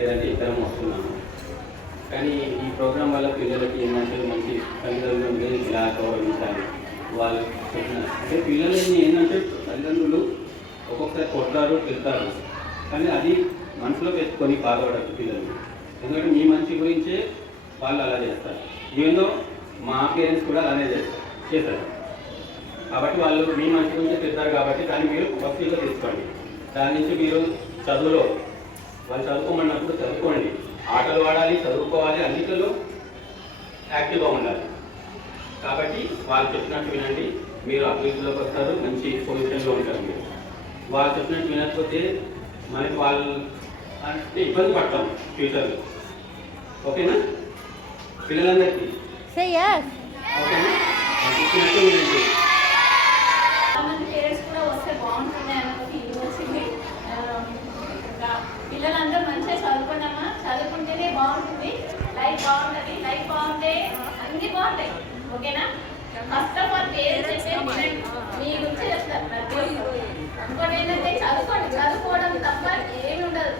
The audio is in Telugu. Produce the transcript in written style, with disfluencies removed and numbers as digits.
లేదంటే ఇద్దరం వస్తున్నాము. కానీ ఈ ప్రోగ్రాం వల్ల పిల్లలకి ఏంటంటే మంచి తల్లిదండ్రులు ఇలా గౌరవించాలి వాళ్ళు చెప్పిన అంటే పిల్లలని ఏంటంటే తల్లిదండ్రులు ఒక్కొక్కసారి కొడతారు తిడతారు, కానీ అది మనసులో పెట్టుకొని బాధపడదు పిల్లలు. ఎందుకంటే మీ మంచి గురించే వాళ్ళు అలా చేస్తారు. ఈవెందో మా పేరెంట్స్ కూడా అలానే చేశారు కాబట్టి వాళ్ళు మీ మంచి గురించే తిడతారు కాబట్టి దాన్ని మీరు భక్తిగా తీసుకోండి. దాని నుంచి మీరు చదువులో వాళ్ళు చదువుకోమన్నప్పుడు చదువుకోండి, ఆటలు ఆడాలి, చదువుకోవాలి, అన్నిటిలో యాక్టివ్గా ఉండాలి. కాబట్టి వాళ్ళు చెప్పినట్టు వినండి, మీరు అభివృద్ధిలోకి వస్తారు, మంచి పొజిషన్లో ఉంటారు. మీరు వాళ్ళు చెప్పినట్టు వినకపోతే మనకి వాళ్ళు అంటే ఇబ్బంది పడతాం ఫ్యూచర్లో. ఓకేనా పిల్లలందరికీ? ఓకేనా? చెప్పినట్టు వినండి. పిల్లలందరూ మంచిగా చదువుకున్నామా, చదువుకుంటేనే బాగుంటుంది, లైఫ్ బాగుంటుంది, లైఫ్ బాగుంటే అన్ని బాగుంటాయి. ఓకేనా? ఫస్ట్ ఆఫ్ ఆల్ పేరెంట్స్ చెప్పే మీ గురించి చెప్తారు ప్రతి ఒక్కరు. ఇంకోటి ఏంటంటే చదువుకోండి, చదువుకోవడం తప్ప ఏమి ఉండదు.